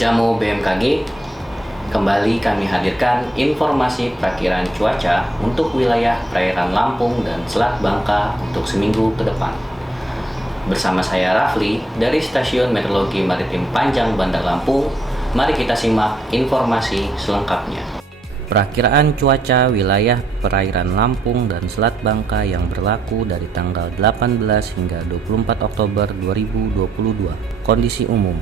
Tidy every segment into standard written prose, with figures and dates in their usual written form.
Jamu BMKG, kembali kami hadirkan informasi perakiraan cuaca untuk wilayah perairan Lampung dan Selat Bangka untuk seminggu ke depan. Bersama saya Rafli dari Stasiun Meteorologi Maritim Panjang Bandar Lampung, mari kita simak informasi selengkapnya. Perakiraan cuaca wilayah perairan Lampung dan Selat Bangka yang berlaku dari tanggal 18 hingga 24 Oktober 2022. Kondisi umum.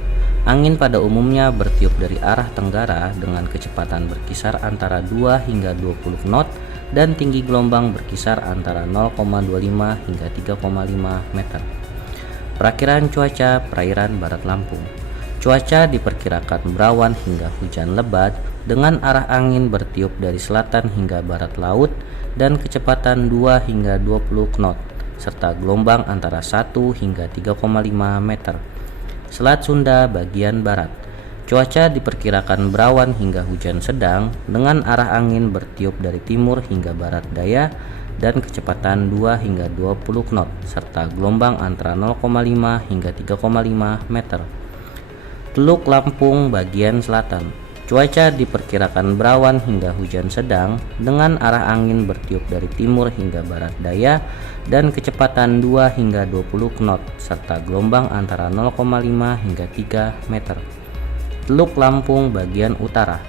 Angin pada umumnya bertiup dari arah tenggara dengan kecepatan berkisar antara 2 hingga 20 knot dan tinggi gelombang berkisar antara 0,25 hingga 3,5 meter. Perakiraan cuaca perairan Barat Lampung. Cuaca diperkirakan berawan hingga hujan lebat dengan arah angin bertiup dari selatan hingga barat laut dan kecepatan 2 hingga 20 knot serta gelombang antara 1 hingga 3,5 meter. Selat Sunda bagian barat. Cuaca diperkirakan berawan hingga hujan sedang dengan arah angin bertiup dari timur hingga barat daya dan kecepatan 2 hingga 20 knot serta gelombang antara 0,5 hingga 3,5 meter. Teluk Lampung bagian selatan. Cuaca diperkirakan berawan hingga hujan sedang dengan arah angin bertiup dari timur hingga barat daya dan kecepatan 2 hingga 20 knot serta gelombang antara 0,5 hingga 3 meter. Teluk Lampung bagian utara.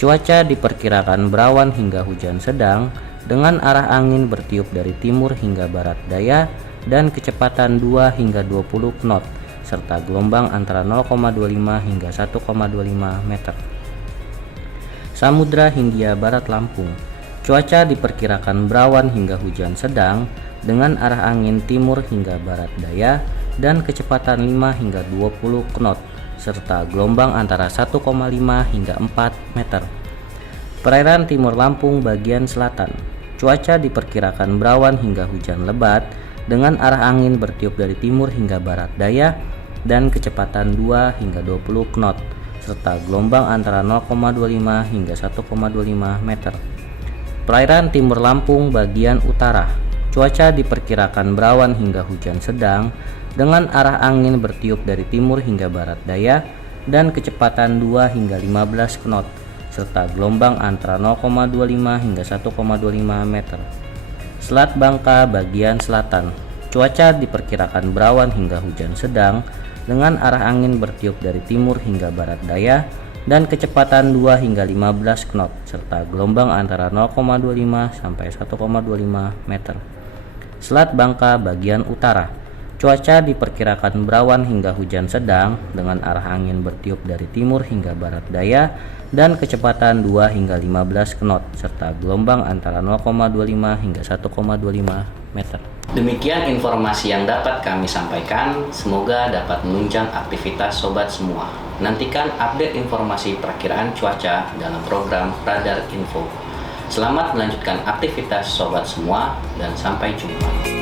Cuaca diperkirakan berawan hingga hujan sedang dengan arah angin bertiup dari timur hingga barat daya dan kecepatan 2 hingga 20 knot serta gelombang antara 0,25 hingga 1,25 meter. Samudra Hindia Barat Lampung. Cuaca diperkirakan berawan hingga hujan sedang dengan arah angin timur hingga barat daya dan kecepatan 5 hingga 20 knot serta gelombang antara 1,5 hingga 4 meter. Perairan Timur Lampung bagian selatan. Cuaca diperkirakan berawan hingga hujan lebat dengan arah angin bertiup dari timur hingga barat daya dan kecepatan 2 hingga 20 knot serta gelombang antara 0,25 hingga 1,25 meter. Perairan Timur Lampung bagian utara. Cuaca diperkirakan berawan hingga hujan sedang dengan arah angin bertiup dari timur hingga barat daya dan kecepatan 2 hingga 15 knot serta gelombang antara 0,25 hingga 1,25 meter. Selat Bangka bagian selatan. Cuaca diperkirakan berawan hingga hujan sedang dengan arah angin bertiup dari timur hingga barat daya dan kecepatan 2 hingga 15 knot serta gelombang antara 0,25 sampai 1,25 meter. Selat Bangka bagian utara. Cuaca diperkirakan berawan hingga hujan sedang dengan arah angin bertiup dari timur hingga barat daya dan kecepatan 2 hingga 15 knot serta gelombang antara 0,25 hingga 1,25 meter. Demikian informasi yang dapat kami sampaikan, semoga dapat menunjang aktivitas sobat semua. Nantikan update informasi perakiraan cuaca dalam program Radar Info. Selamat melanjutkan aktivitas sobat semua dan sampai jumpa.